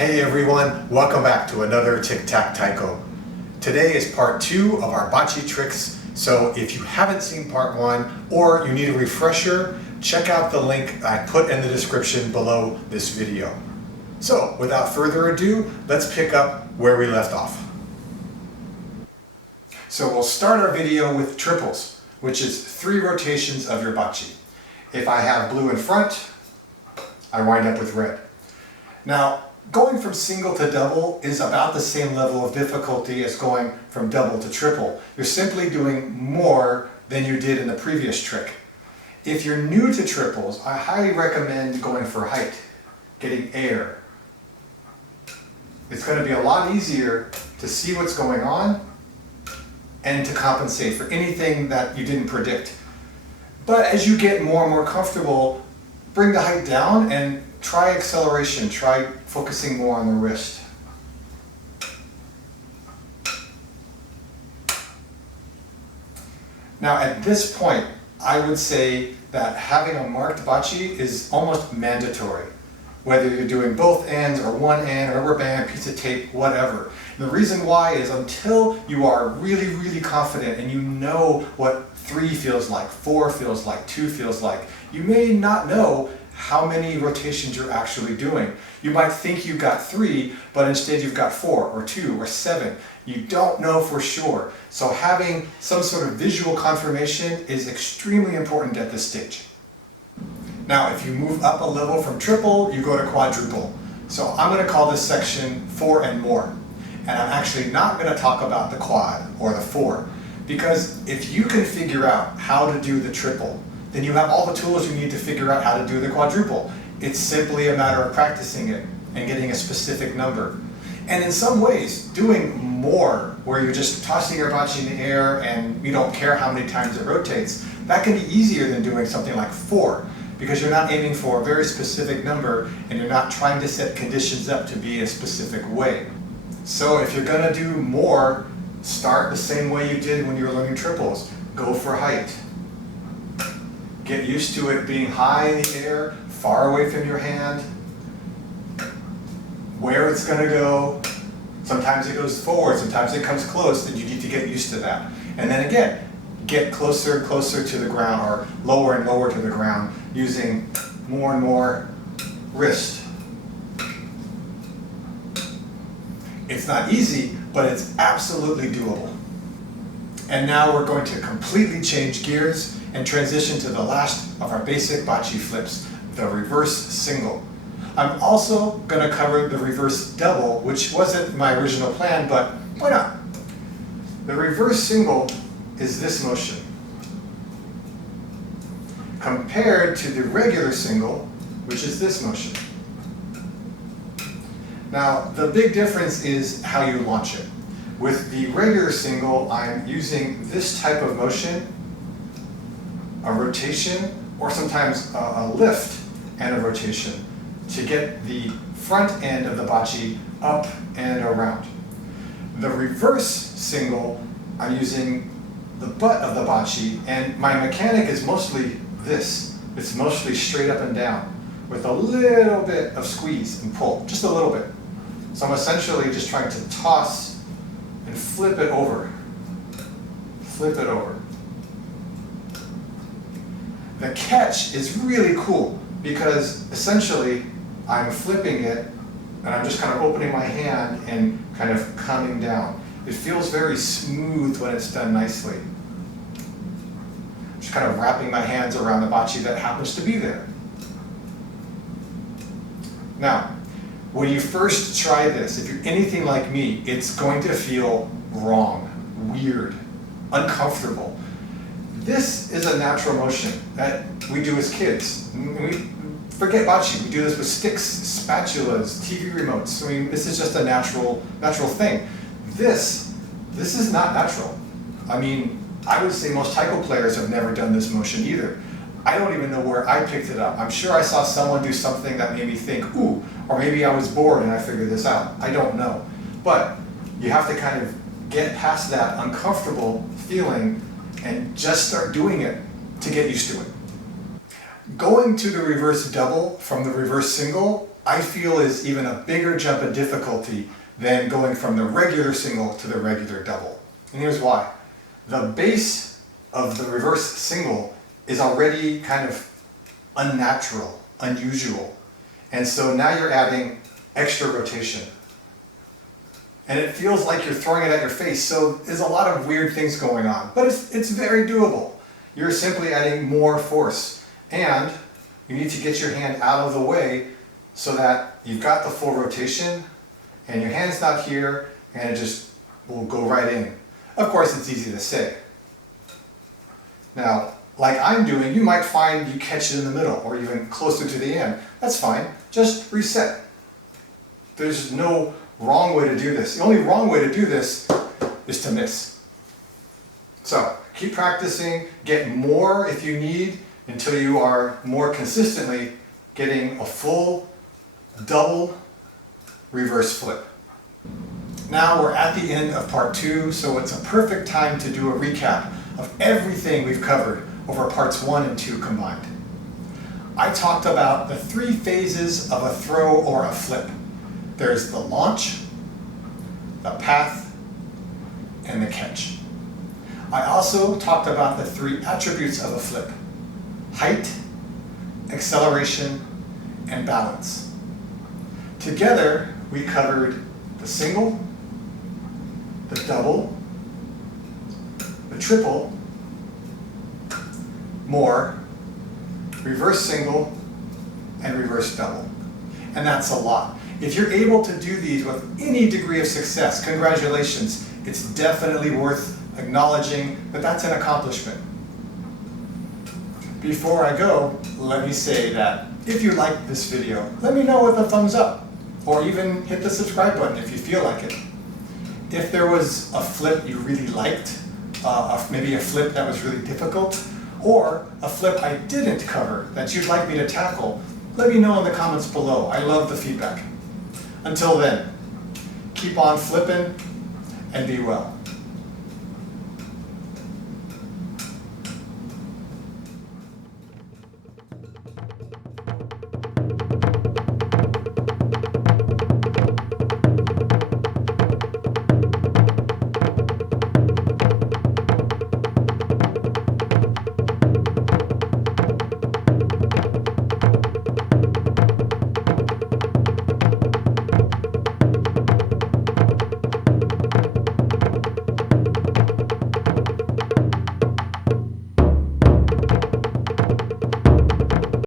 Hey everyone, welcome back to another Tic Tac Taiko. Today is part 2 of our Bachi tricks, so if you haven't seen part 1 or you need a refresher, check out the link I put in the description below this video. So without further ado, let's pick up where we left off. So we'll start our video with triples, which is 3 rotations of your Bachi. If I have blue in front, I wind up with red. Now, going from single to double is about the same level of difficulty as going from double to triple. You're simply doing more than you did in the previous trick. If you're new to triples, I highly recommend going for height, getting air. It's going to be a lot easier to see what's going on and to compensate for anything that you didn't predict. But as you get more and more comfortable, bring the height down and try acceleration, try focusing more on the wrist. Now at this point, I would say that having a marked Bachi is almost mandatory. Whether you're doing both ends or one end, rubber band, piece of tape, whatever. And the reason why is until you are really confident and you know what 3 feels like, 4 feels like, 2 feels like, you may not know how many rotations you're actually doing. You might think you've got 3, but instead you've got 4 or 2 or 7. You don't know for sure. So having some sort of visual confirmation is extremely important at this stage. Now, if you move up a level from triple, you go to quadruple. So I'm going to call this section 4 and more. And I'm actually not going to talk about the quad or the 4, because if you can figure out how to do the triple, then you have all the tools you need to figure out how to do the quadruple. It's simply a matter of practicing it and getting a specific number. And in some ways, doing more, where you're just tossing your Bachi in the air and you don't care how many times it rotates, that can be easier than doing something like 4, because you're not aiming for a very specific number and you're not trying to set conditions up to be a specific way. So if you're going to do more, start the same way you did when you were learning triples. Go for height. Get used to it being high in the air, far away from your hand, where it's going to go. Sometimes it goes forward, sometimes it comes close, and you need to get used to that. And then again, get closer and closer to the ground, or lower and lower to the ground, using more and more wrist. It's not easy, but it's absolutely doable. And now we're going to completely change gears and transition to the last of our basic Bachi flips, the reverse single. I'm also going to cover the reverse double, which wasn't my original plan, but why not? The reverse single is this motion, compared to the regular single, which is this motion. Now, the big difference is how you launch it. With the regular single, I'm using this type of motion, a rotation, or sometimes a lift and a rotation, to get the front end of the Bachi up and around. The reverse single, I'm using the butt of the Bachi, and my mechanic is mostly this. It's mostly straight up and down, with a little bit of squeeze and pull, just a little bit. So I'm essentially just trying to toss and flip it over. Flip it over. The catch is really cool, because essentially I'm flipping it and I'm just kind of opening my hand and kind of coming down. It feels very smooth when it's done nicely. Just kind of wrapping my hands around the Bachi that happens to be there. Now, when you first try this, if you're anything like me, it's going to feel wrong, weird, uncomfortable. This is a natural motion that we do as kids. We forget Bachi, we do this with sticks, spatulas, TV remotes. I mean, this is just a natural thing. This is not natural. I mean, I would say most Taiko players have never done this motion either. I don't even know where I picked it up. I'm sure I saw someone do something that made me think, ooh, or maybe I was bored and I figured this out. I don't know. But you have to kind of get past that uncomfortable feeling and just start doing it to get used to it. Going to the reverse double from the reverse single I feel is even a bigger jump in difficulty than going from the regular single to the regular double. And here's why. The base of the reverse single is already kind of unnatural, unusual. And so now you're adding extra rotation. And it feels like you're throwing it at your face, so there's a lot of weird things going on. But it's very doable. You're simply adding more force. And you need to get your hand out of the way so that you've got the full rotation and your hand's not here and it just will go right in. Of course, it's easy to say. Now, like I'm doing, you might find you catch it in the middle or even closer to the end. That's fine. Just reset. There's no wrong way to do this. The only wrong way to do this is to miss. So keep practicing, get more if you need until you are more consistently getting a full double reverse flip. Now we're at the end of part 2, so it's a perfect time to do a recap of everything we've covered over parts 1 and 2 combined. I talked about the 3 phases of a throw or a flip. There's the launch, the path, and the catch. I also talked about the 3 attributes of a flip: height, acceleration, and balance. Together, we covered the single, the double, the triple, more, reverse single, and reverse double. And that's a lot. If you're able to do these with any degree of success, congratulations. It's definitely worth acknowledging that that's an accomplishment. Before I go, let me say that if you liked this video, let me know with a thumbs up, or even hit the subscribe button if you feel like it. If there was a flip you really liked, maybe a flip that was really difficult, or a flip I didn't cover that you'd like me to tackle, let me know in the comments below. I love the feedback. Until then, keep on flipping and be well.